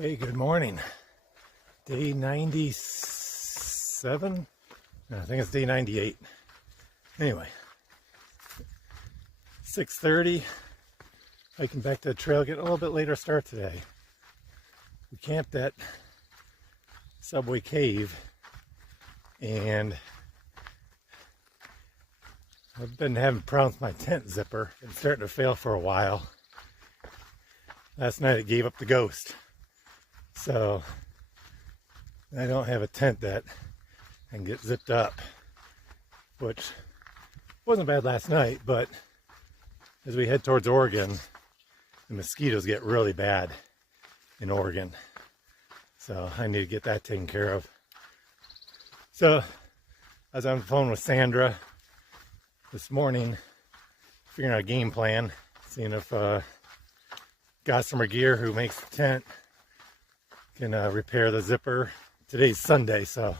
Hey, good morning. Day 97? No, I think it's day 98. Anyway, 6:30. Hiking back to the trail, getting a little bit later start today. We camped at Subway Cave, and I've been having problems with my tent zipper. It's starting to fail for a while. Last night it gave up the ghost. So I don't have a tent that I can get zipped up, which wasn't bad last night, but as we head towards Oregon, the mosquitoes get really bad in Oregon. So I need to get that taken care of. So I was on the phone with Sandra this morning, figuring out a game plan, seeing if Gossamer Gear, who makes the tent, can repair the zipper. Today's Sunday, so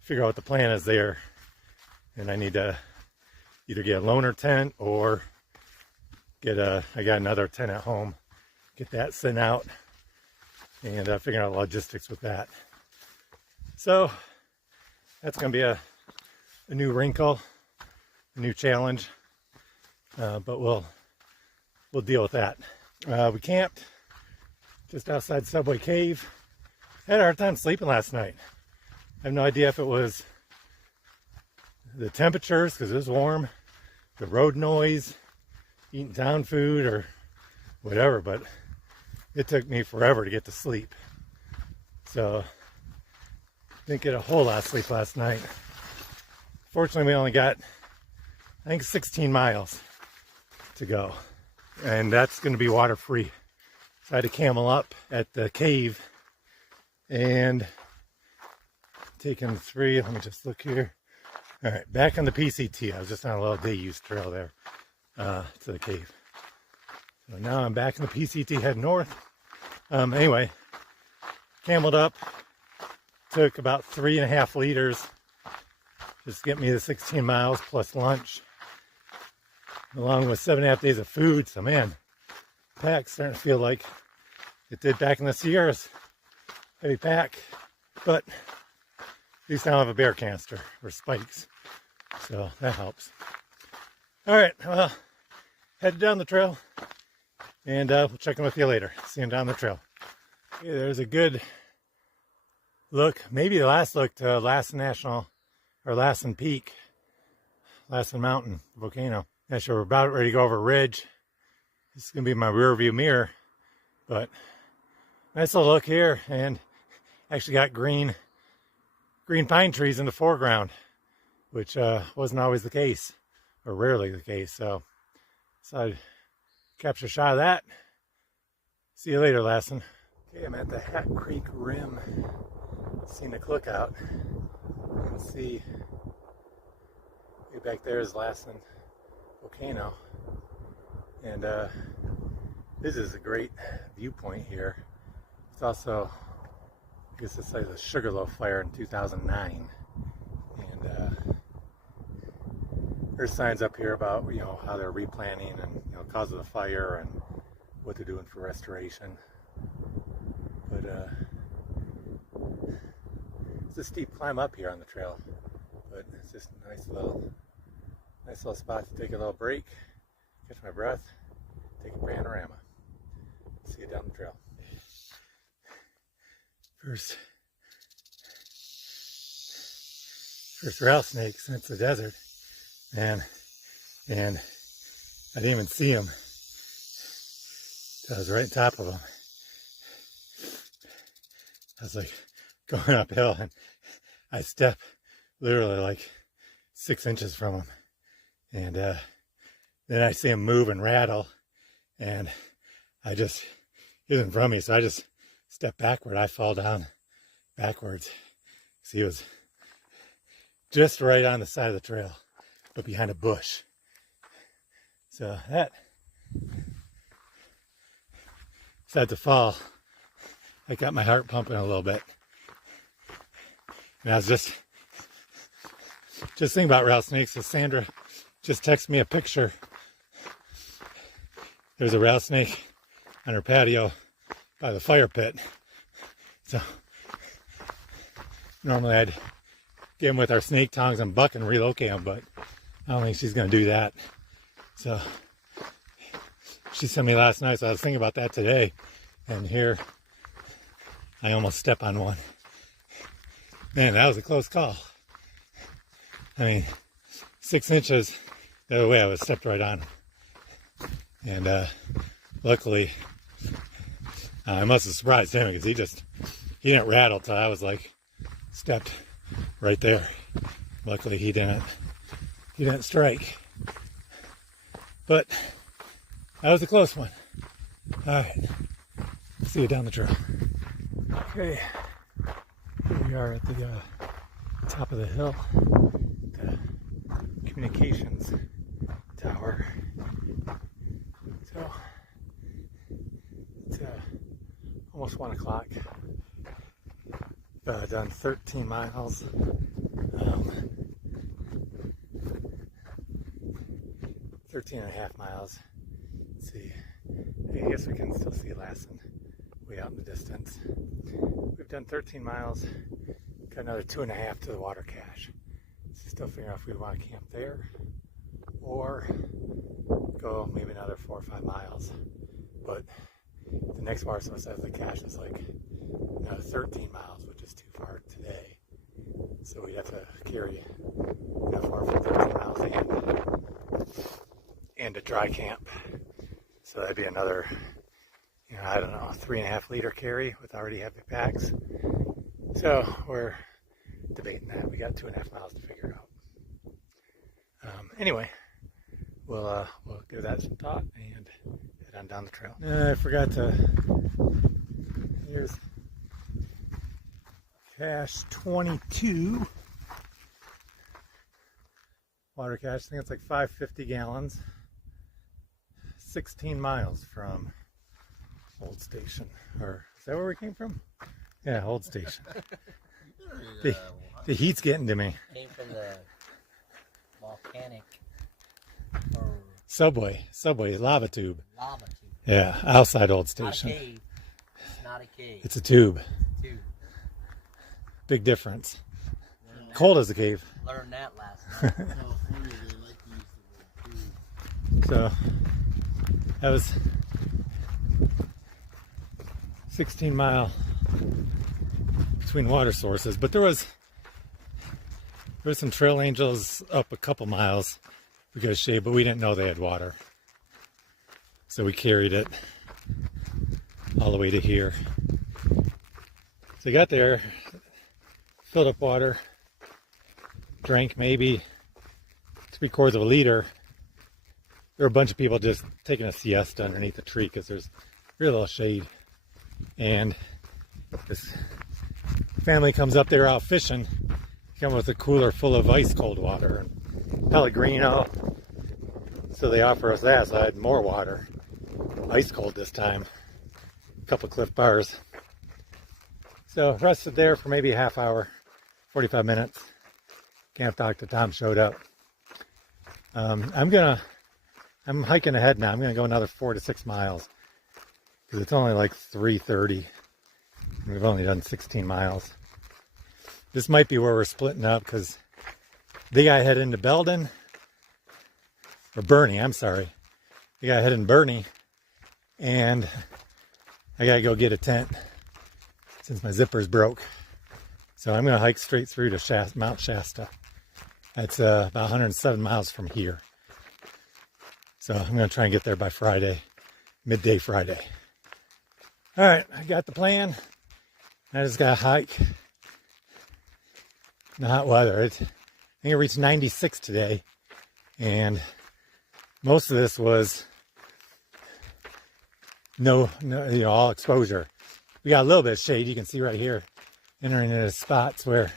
figure out what the plan is there. And I need to either get a loaner tent or get I got another tent at home, get that sent out, and figure out logistics with that. So that's going to be a new wrinkle, a new challenge, but we'll deal with that. We camped just outside Subway Cave. I had a hard time sleeping last night. I have no idea if it was the temperatures, because it was warm, the road noise, eating town food, or whatever, but it took me forever to get to sleep. So didn't get a whole lot of sleep last night. Fortunately, we only got, I think, 16 miles to go, and that's going to be water free. So I had to camel up at the cave and taken 3, let me just look here. All right, back on the PCT. I was just on a little day use trail there to the cave. So now I'm back in the PCT, heading north. Anyway, cameled up, took about 3.5 liters just to get me the 16 miles plus lunch, along with 7.5 days of food. So man, pack's starting to feel like it did back in the Sierras. Heavy pack, but at least I don't have a bear canister or spikes, so that helps. All right, well, headed down the trail, and we'll check in with you later. See you down the trail. Okay, there's a good look, maybe the last look to Lassen National, or Lassen Peak, Lassen Mountain volcano. Actually, we're about ready to go over a ridge. This is going to be my rear view mirror, but nice little look here, and actually got green pine trees in the foreground, which wasn't always the case, or rarely the case. So I'd capture a shot of that. See you later, Lassen. Okay, I'm at the Hat Creek Rim Scenic Lookout. You can see way back there is Lassen volcano, and this is a great viewpoint here. It's also, I guess it's like the Sugarloaf fire in 2009, and there's signs up here about, you know, how they're replanting and, you know, cause of the fire and what they're doing for restoration. But it's a steep climb up here on the trail, but it's just a nice little spot to take a little break, catch my breath, take a panorama. See you down the trail. First rattlesnake since the desert, man, and I didn't even see him. I was right on top of him. I was like going uphill, and I step literally like 6 inches from him, and then I see him move and rattle, and he was in front of me, so I just step backward. I fall down backwards. So he was just right on the side of the trail, but behind a bush. So that, decided to fall. I got my heart pumping a little bit. And I was just thinking about rattlesnakes. So Sandra just texted me a picture. There's a rattlesnake on her patio by the fire pit. So normally I'd get him with our snake tongs and buck and relocate him, but I don't think she's going to do that. So she sent me last night, so I was thinking about that today. And here, I almost stepped on one. Man, that was a close call. I mean, 6 inches the other way, I was stepped right on him. And luckily, I must have surprised him because he didn't rattle till I was like stepped right there. Luckily, he didn't strike. But that was a close one. All right, see you down the trail. Okay, here we are at the top of the hill, the communications tower. So it's almost 1 o'clock. Done 13 miles. 13 and a half miles. Let's see. I guess we can still see Lassen way out in the distance. We've done 13 miles. Got another 2.5 to the water cache. So still figuring out if we want to camp there or go maybe another 4 or 5 miles. But the next water source has the cache is like another 13 miles, which is too far today. So we'd have to carry enough water for 13 miles and a dry camp. So that'd be another, I don't know, 3.5 liter carry with already heavy packs. So we're debating that. We got 2.5 miles to figure out. Anyway, we'll give that some thought and head on down the trail. I forgot to. Here's cache 22. Water cache. I think it's like 550 gallons. 16 miles from Old Station. Or is that where we came from? Yeah, Old Station. The heat's getting to me. Came from the volcanic Subway, lava tube. Lava tube. Yeah, outside Old Station. Not a cave. It's not a cave. It's a tube. Tube. Big difference. Cold as a cave. Learned that last night. So that was 16-mile between water sources, but there was some trail angels up a couple miles because shade, but we didn't know they had water, so we carried it all the way to here. So we got there, filled up water, drank maybe 3/4 of a liter. There were a bunch of people just taking a siesta underneath the tree because there's really little shade. And this family comes up there out fishing, come with a cooler full of ice cold water and Pellegrino. So they offer us that, so I had more water. Ice cold this time. A couple Cliff Bars. So rested there for maybe a half hour, 45 minutes. Camp Dr. Tom showed up. I'm hiking ahead now. I'm going to go another 4 to 6 miles because it's only like 3:30. We've only done 16 miles. This might be where we're splitting up because big guy headed into Belden, or Bernie, I'm sorry. Big guy headed in Bernie, and I got to go get a tent since my zipper's broke. So I'm going to hike straight through to Mount Shasta. That's about 107 miles from here. So I'm going to try and get there by Friday, midday Friday. All right, I got the plan. I just got to hike in the hot weather. I think it reached 96 today, and most of this was no, all exposure. We got a little bit of shade. You can see right here, entering into spots where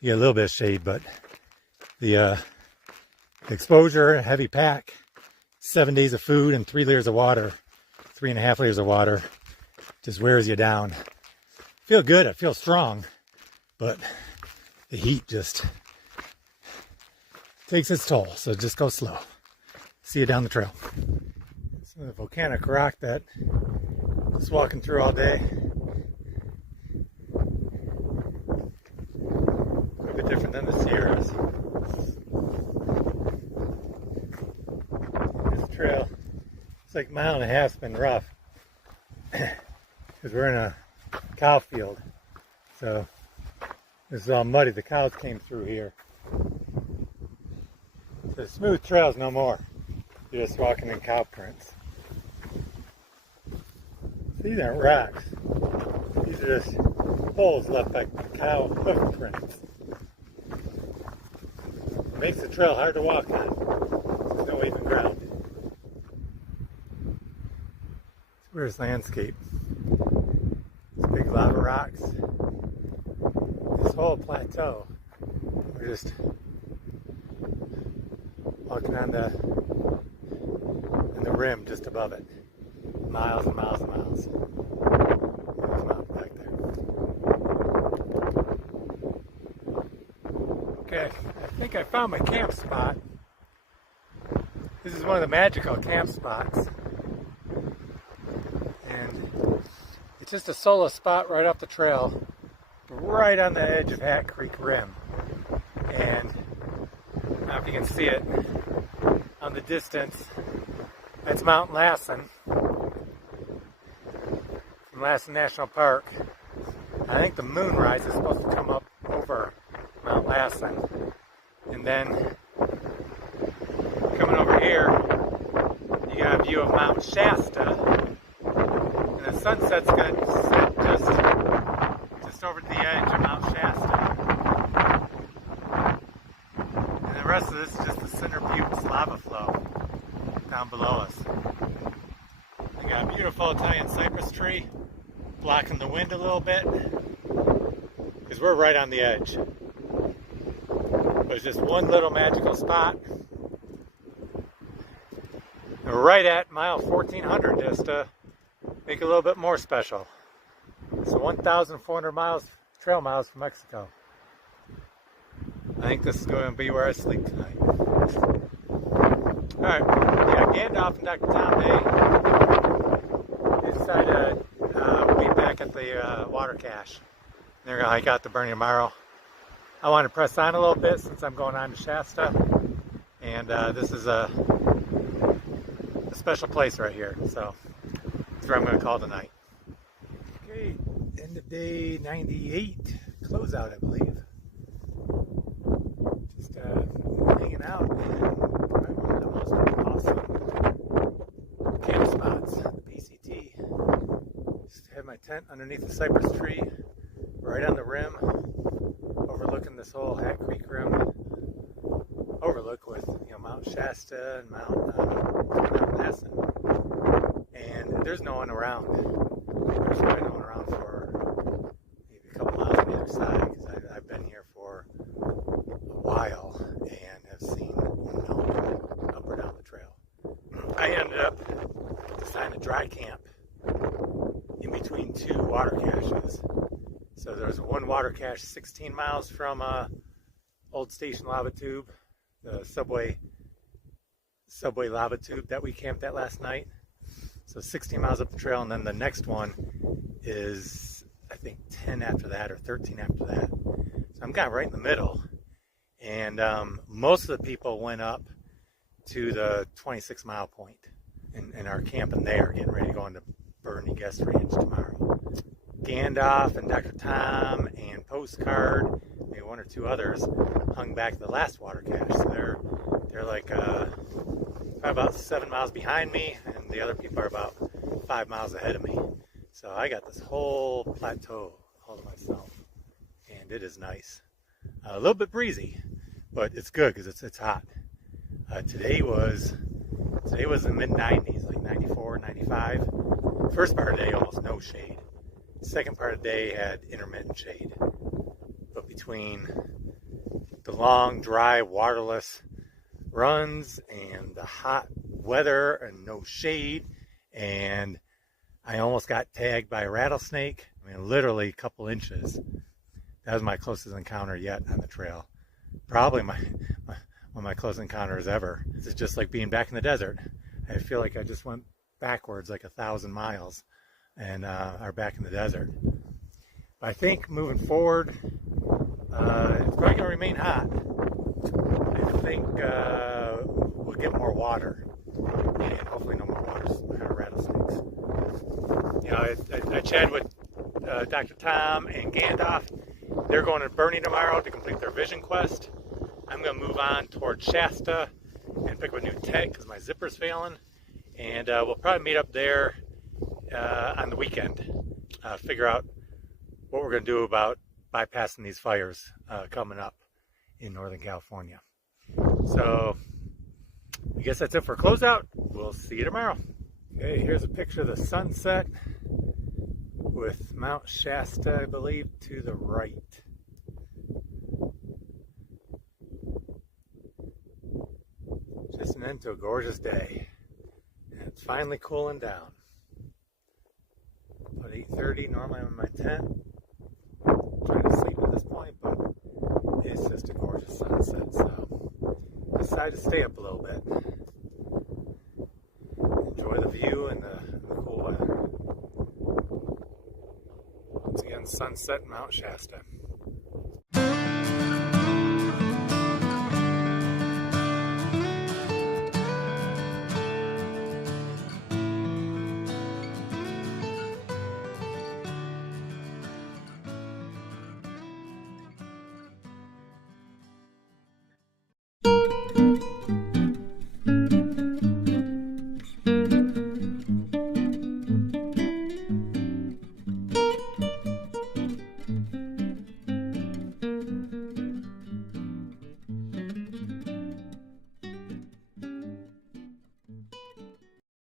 you get a little bit of shade, but the exposure, heavy pack, 7 days of food and 3 liters of water, 3.5 liters of water, just wears you down. I feel good, I feel strong, but the heat just takes its toll, so just go slow. See you down the trail. So the volcanic rock that Just walking through all day. A bit different than the Sierras. This trail, it's like a mile and a half's been rough. Because we're in a cow field. So this is all muddy. The cows came through here. So smooth trails no more. You're just walking in cow prints. These aren't rocks. These are just holes left by cow hoof prints. It makes the trail hard to walk on. There's no even ground. It's a weird landscape. These big lava rocks. This whole plateau. We're just walking on the rim just above it. Miles and miles and miles. There's a mountain back there. Okay, I think I found my camp spot. This is one of the magical camp spots. And it's just a solo spot right off the trail, right on the edge of Hat Creek Rim. And I don't know if you can see it on the distance. That's Mount Lassen, from Lassen National Park. I think the moonrise is supposed to come up over Mount Lassen. And then, coming over here, you got a view of Mount Shasta. And the sunset's going to set just over the edge of Mount Shasta. And the rest of this is just the Cinder Buttes lava flow down below us. We got a beautiful Italian cypress tree blocking the wind a little bit because we're right on the edge. There's just one little magical spot. And we're right at mile 1400 just to make it a little bit more special. So 1,400 miles, trail miles from Mexico. I think this is going to be where I sleep tonight. Alright, yeah, Gandalf and Dr. Tom, they decided we'll be back at the water cache. They're going to hike out to Bernie tomorrow. I want to press on a little bit since I'm going on to Shasta. And this is a special place right here. So that's where I'm going to call tonight. Okay, end of day 98. Closeout, I believe. Just hanging out. Awesome camp spots, the PCT. Just have my tent underneath the cypress tree, right on the rim, overlooking this whole Hat Creek Rim overlook with Mount Shasta and Mount Lassen. And there's no one around. There's probably no one around for maybe a couple miles on the other side because I've been here for a while and have seen no one up or down the trail. I ended up deciding to dry camp in between two water caches. So there's one water cache 16 miles from Old Station Lava Tube, the subway lava tube that we camped at last night. So 16 miles up the trail, and then the next one is I think 10 after that or 13 after that. So I'm kind of right in the middle. And most of the people went up to the 26 mile point and are camping there, getting ready to go into Bernie Guest Ranch tomorrow. Gandalf and Dr. Tom and Postcard, maybe one or two others, hung back to the last water cache. So they're like about 7 miles behind me, and the other people are about 5 miles ahead of me. So I got this whole plateau all to myself, and it is nice. A little bit breezy, but it's good because it's hot. Today was in the mid-90s, like 94, 95. First part of the day, almost no shade. Second part of the day had intermittent shade. But between the long, dry, waterless runs and the hot weather and no shade, and I almost got tagged by a rattlesnake. I mean, literally a couple inches. That was my closest encounter yet on the trail. Probably one of my closest encounters ever. This is just like being back in the desert. I feel like I just went backwards like 1,000 miles and are back in the desert. But I think moving forward, it's probably going to remain hot. I think we'll get more water, and hopefully no more rattlesnakes. You know, I chatted with Dr. Tom and Gandalf. They're going to Bernie tomorrow to complete their vision quest. I'm going to move on toward Shasta and pick up a new tech because my zipper's failing. And we'll probably meet up there on the weekend. Figure out what we're going to do about bypassing these fires coming up in Northern California. So I guess that's it for closeout. We'll see you tomorrow. Okay, here's a picture of the sunset with Mount Shasta, I believe, to the right. Just an end to a gorgeous day. And it's finally cooling down. About 8:30, normally I'm in my tent. Trying to sleep at this point, but it's just a gorgeous sunset, so decided to stay up a little bit. Enjoy the view and the cool weather. Once again, sunset Mount Shasta.